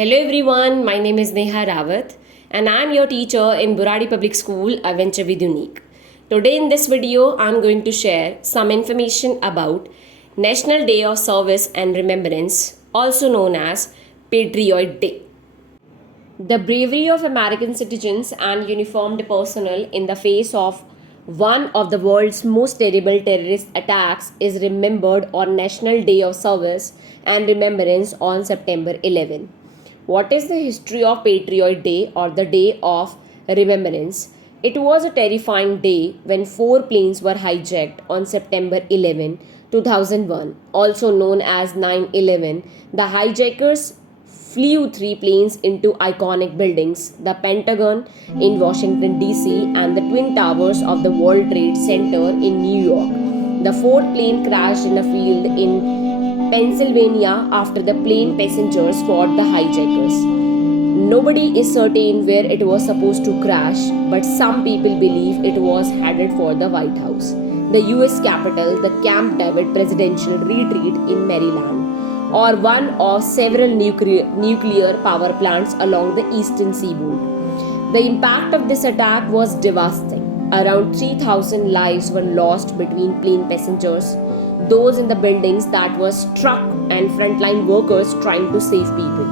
Hello everyone, my name is Neha Rawat and I am your teacher in Buradi Public School, A Venture with Unique. Today in this video, I am going to share some information about National Day of Service and Remembrance, also known as Patriot Day. The bravery of American citizens and uniformed personnel in the face of one of the world's most terrible terrorist attacks is remembered on National Day of Service and Remembrance on September 11. What is the history of Patriot Day or the Day of Remembrance? It was a terrifying day when four planes were hijacked on September 11, 2001, also known as 9/11. The hijackers flew three planes into iconic buildings, the Pentagon in Washington, D.C., and the Twin Towers of the World Trade Center in New York. The fourth plane crashed in a field in Pennsylvania after the plane passengers fought the hijackers. Nobody is certain where it was supposed to crash, but some people believe it was headed for the White House, the US Capitol, the Camp David presidential retreat in Maryland, or one of several nuclear power plants along the eastern seaboard. The impact of this attack was devastating. Around 3,000 lives were lost between plane passengers, those in the buildings that were struck, and frontline workers trying to save people.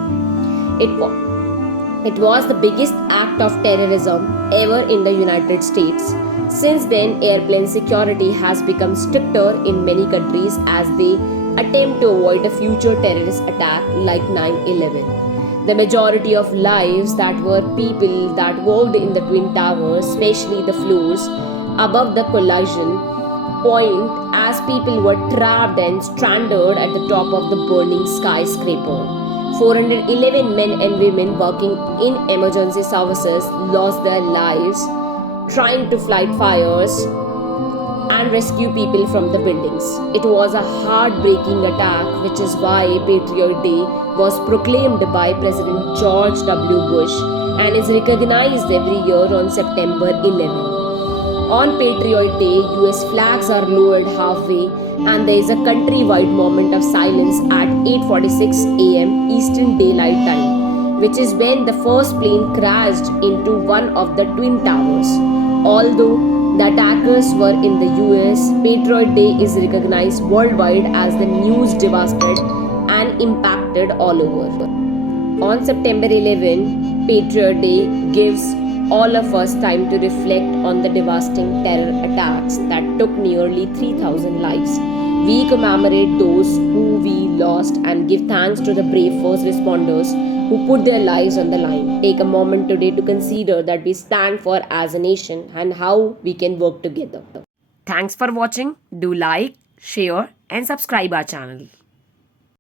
It was the biggest act of terrorism ever in the United States. Since then, airplane security has become stricter in many countries as they attempt to avoid a future terrorist attack like 9/11. The majority of lives that were people that worked in the Twin Towers, especially the floors above the collision point, as people were trapped and stranded at the top of the burning skyscraper. 411 men and women working in emergency services lost their lives trying to fight fires and rescue people from the buildings. It was a heartbreaking attack, which is why Patriot Day was proclaimed by President George W. Bush and is recognized every year on September 11. On Patriot Day, US flags are lowered halfway and there is a countrywide moment of silence at 8:46 am Eastern Daylight Time, which is when the first plane crashed into one of the Twin Towers. Although the attackers were in the US, Patriot Day is recognized worldwide as the news devastated and impacted all over. On September 11, Patriot Day gives all of us time to reflect on the devastating terror attacks that took nearly 3,000 lives. We commemorate those who we lost and give thanks to the brave first responders who put their lives on the line. Take a moment today to consider that we stand for as a nation and how we can work together. Thanks for watching. Do like, share and subscribe our channel.